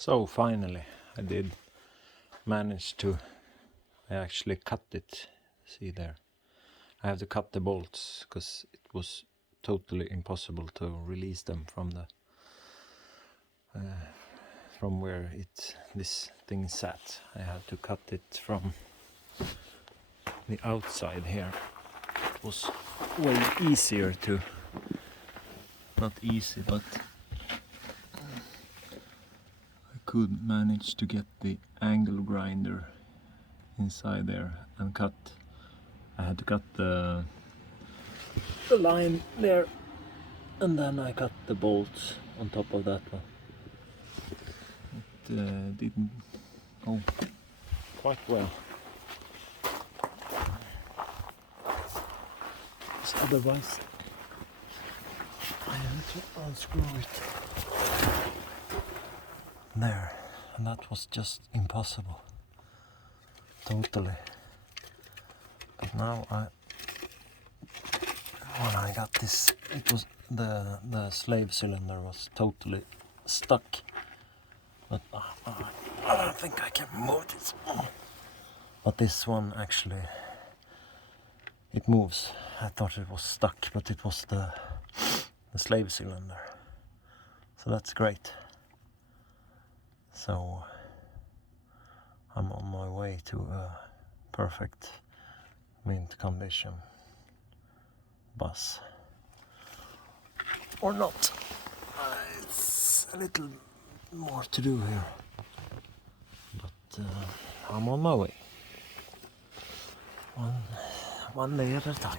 So finally I did manage to, I actually cut it, see there. I have to cut the bolts because it was totally impossible to release them from the from where this thing sat. I had to cut it from the outside here. It was way easier to, not easy, but I could manage to get the angle grinder inside there and cut. I had to cut the line there, and then I cut the bolts on top of that one. It didn't go quite well. So otherwise I had to unscrew it there, and that was just impossible. Totally. But now when I got this, it was the slave cylinder was totally stuck. But I don't think I can move this. But this one actually, it moves. I thought it was stuck, but it was the slave cylinder. So that's great. So I'm on my way to a perfect mint condition bus. Or not. It's a little more to do here. But I'm on my way. One day at a time.